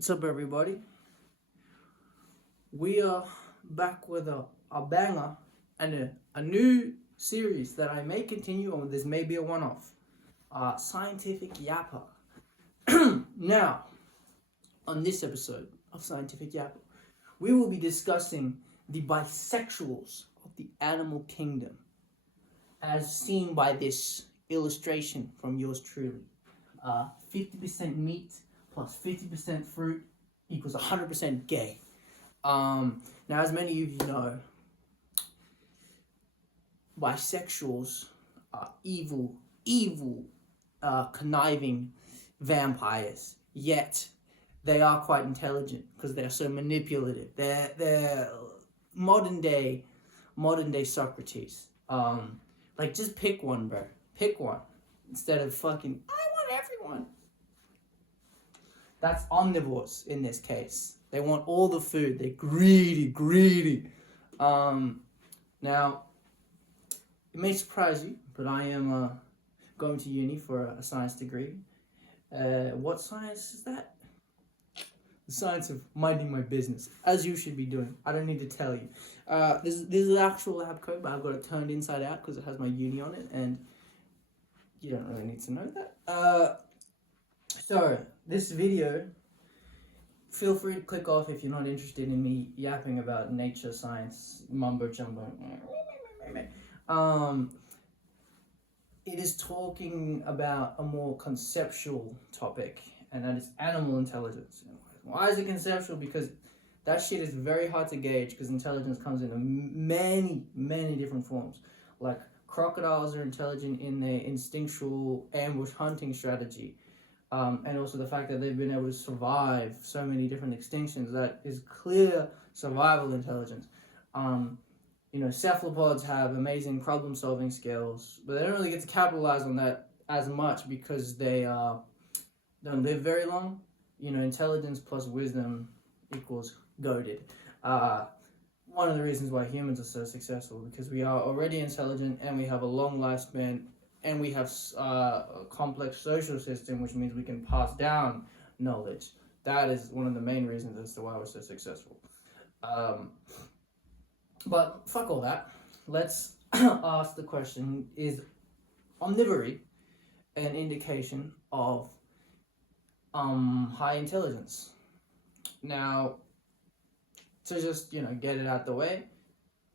What's up, everybody? We are back with a banger and a new series that I may continue on. This may be a one-off. Scientific Yapper. Now, on this episode of Scientific Yapper, we will be discussing the bisexuals of the animal kingdom, as seen by this illustration from yours truly. 50% meat plus 50% fruit equals 100% gay. Now, as many of you know, bisexuals are evil, conniving vampires. Yet, they are quite intelligent because they're so manipulative. They're modern day Socrates. Just pick one, bro. Pick one instead of fucking I want everyone. That's omnivores in this case. They want all the food. They're greedy. Now, it may surprise you, but I am going to uni for a science degree. What science is that? The science of minding my business, as you should be doing. I don't need to tell you. This is an actual lab coat, but I've got it turned inside out because it has my uni on it, and you don't really need to know that. So, this video, feel free to click off if you're not interested in me yapping about nature, science, mumbo jumbo. It is talking about a more conceptual topic, and that is animal intelligence. Why is it conceptual? Because that shit is very hard to gauge, because intelligence comes in many different forms. Like, crocodiles are intelligent in their instinctual ambush hunting strategy. And also the fact that they've been able to survive so many different extinctions, that is clear survival intelligence. Cephalopods have amazing problem-solving skills, but they don't really get to capitalize on that as much because they don't live very long. Intelligence plus wisdom equals goated. One of the reasons why humans are so successful, because we are already intelligent and we have a long lifespan. And we have a complex social system, which means we can pass down knowledge. That is one of the main reasons as to why we're so successful. But fuck all that. Let's ask the question, is omnivory an indication of high intelligence? Now, to just, get it out the way,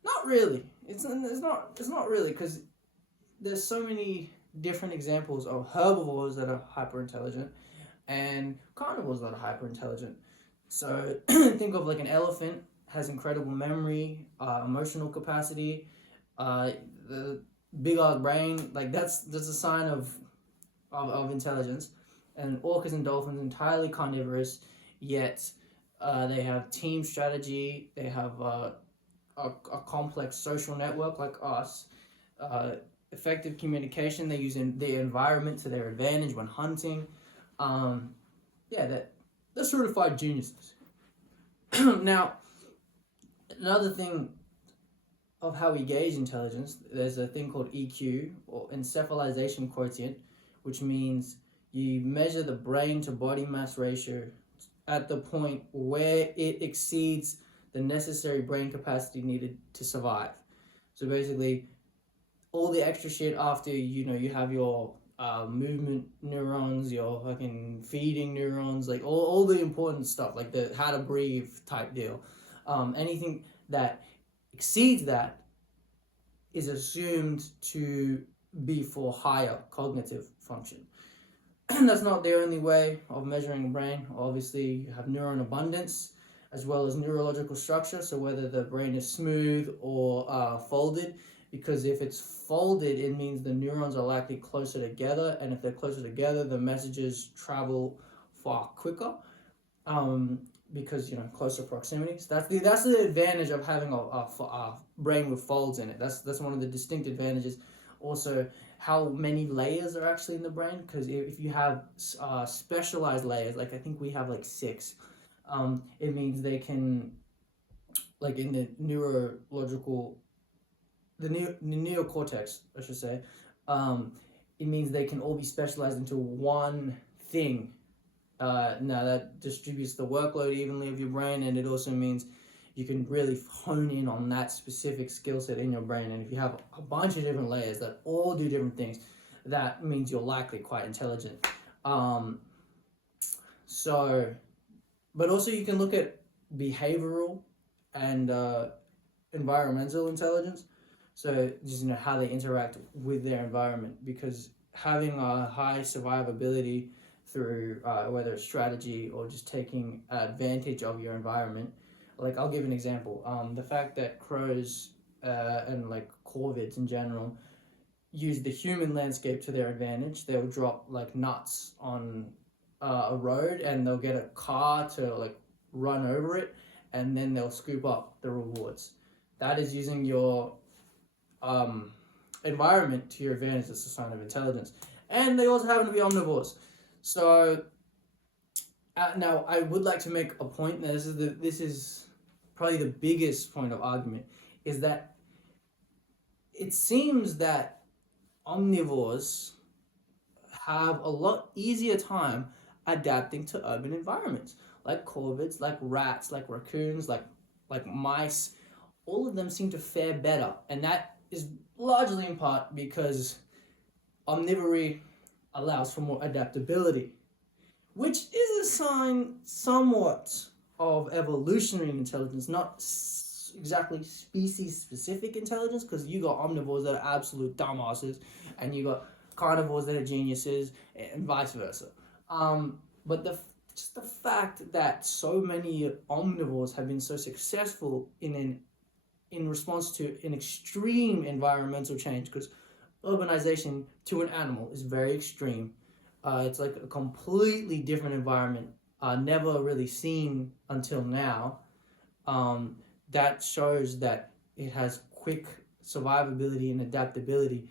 not really. It's not really, because there's so many different examples of herbivores that are hyper intelligent and carnivores that are hyper intelligent. So think of like an elephant has incredible memory, emotional capacity, the big ass brain. Like that's a sign of intelligence. And orcas and dolphins entirely carnivorous, yet they have team strategy. They have a complex social network like us. Effective communication. They're using the environment to their advantage when hunting. They're certified geniuses. Now, another thing of how we gauge intelligence, there's a thing called EQ, or encephalization quotient, which means you measure the brain to body mass ratio at the point where it exceeds the necessary brain capacity needed to survive. So basically, all the extra shit after, you have your movement neurons, your fucking feeding neurons, like all the important stuff, like the how to breathe type deal. Anything that exceeds that is assumed to be for higher cognitive function. And that's not the only way of measuring a brain. Obviously, you have neuron abundance as well as neurological structure, so whether the brain is smooth or folded. Because if it's folded, it means the neurons are likely closer together, and if they're closer together, the messages travel far quicker. Because closer proximity. So that's the advantage of having a brain with folds in it. That's one of the distinct advantages. Also, how many layers are actually in the brain? Because if you have specialized layers, like I think we have like 6, it means they can, like in the neurological. The neocortex, I should say, it means they can all be specialized into one thing Now that distributes the workload evenly of your brain, and it also means you can really hone in on that specific skill set in your brain. And if you have a bunch of different layers that all do different things, that means you're likely quite intelligent. Um, so, but also you can look at behavioral and environmental intelligence. So just how they interact with their environment, because having a high survivability through whether it's strategy or just taking advantage of your environment. Like I'll give an example. The fact that crows and like corvids in general use the human landscape to their advantage. They'll drop like nuts on a road, and they'll get a car to like run over it, and then they'll scoop up the rewards. That is using your environment to your advantage. It's a sign of intelligence. And they also happen to be omnivores. So now I would like to make a point. That this is probably the biggest point of argument, is that it seems that omnivores have a lot easier time adapting to urban environments, like corvids, like rats, like raccoons, like mice. All of them seem to fare better, and that is largely in part because omnivory allows for more adaptability, which is a sign somewhat of evolutionary intelligence, not exactly species-specific intelligence, because you got omnivores that are absolute dumbasses, and you got carnivores that are geniuses, and vice versa. But just the fact that so many omnivores have been so successful in response to an extreme environmental change, because urbanization to an animal is very extreme. It's like a completely different environment, never really seen until now. That shows that it has quick survivability and adaptability,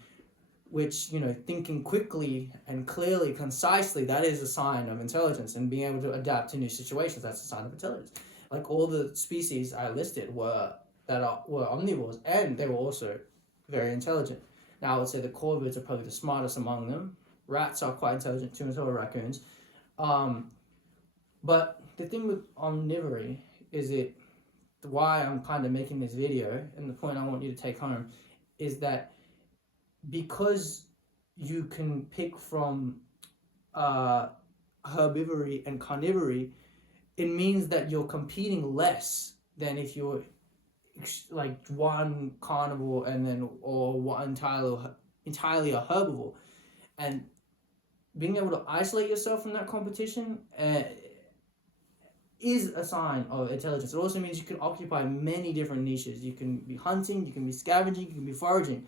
which, thinking quickly and clearly, concisely, that is a sign of intelligence. And being able to adapt to new situations, that's a sign of intelligence. Like all the species I listed were omnivores, and they were also very intelligent. Now I would say the corvids are probably the smartest among them. Rats are quite intelligent too, and so are raccoons. But the thing with omnivory is why I'm kind of making this video, and the point I want you to take home is that because you can pick from herbivory and carnivory, it means that you're competing less than if you're like one carnivore or one entirely a herbivore. And being able to isolate yourself from that competition is a sign of intelligence. It also means you can occupy many different niches. You can be hunting, you can be scavenging, you can be foraging.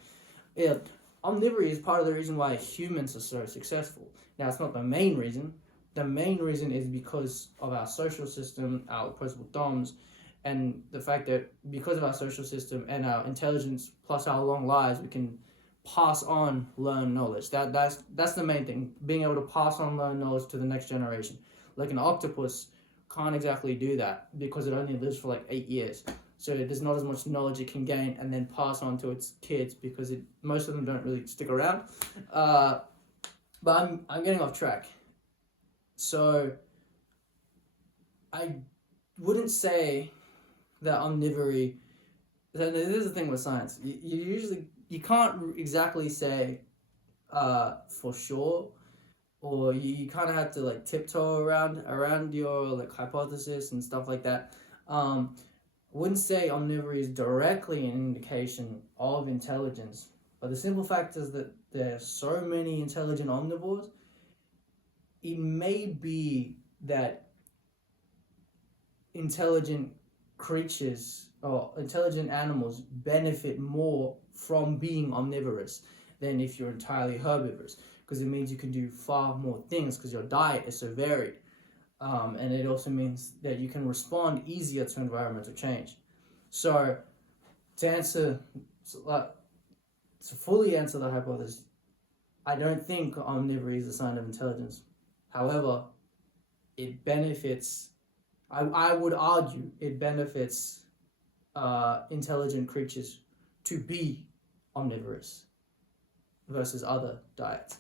Omnivory is part of the reason why humans are so successful. Now, it's not the main reason. The main reason is because of our social system, our opposable doms, and the fact that because of our social system and our intelligence plus our long lives, we can pass on learned knowledge. That's the main thing. Being able to pass on learned knowledge to the next generation. Like an octopus can't exactly do that because it only lives for like 8 years. So there's not as much knowledge it can gain and then pass on to its kids, because most of them don't really stick around. But I'm getting off track. So I wouldn't say that omnivory. This is the thing with science. You can't exactly say for sure, or you kind of have to like tiptoe around your like hypothesis and stuff like that. Wouldn't say omnivory is directly an indication of intelligence, but the simple fact is that there are so many intelligent omnivores. It may be that intelligent creatures or intelligent animals benefit more from being omnivorous than if you're entirely herbivorous, because it means you can do far more things because your diet is so varied. And it also means that you can respond easier to environmental change. So to fully answer the hypothesis, I don't think omnivory is a sign of intelligence. However, it benefits, I would argue, it benefits intelligent creatures to be omnivorous versus other diets.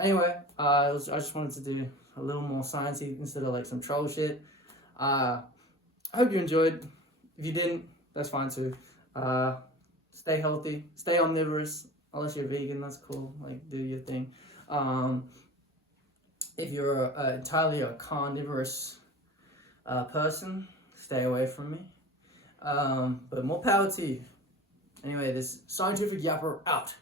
Anyway, I just wanted to do a little more sciencey instead of like some troll shit. I hope you enjoyed. If you didn't, that's fine too. Stay healthy, stay omnivorous. Unless you're vegan, that's cool. Like, do your thing. If you're entirely a carnivorous person, stay away from me. But more power to you. Anyway, this scientific yapper out.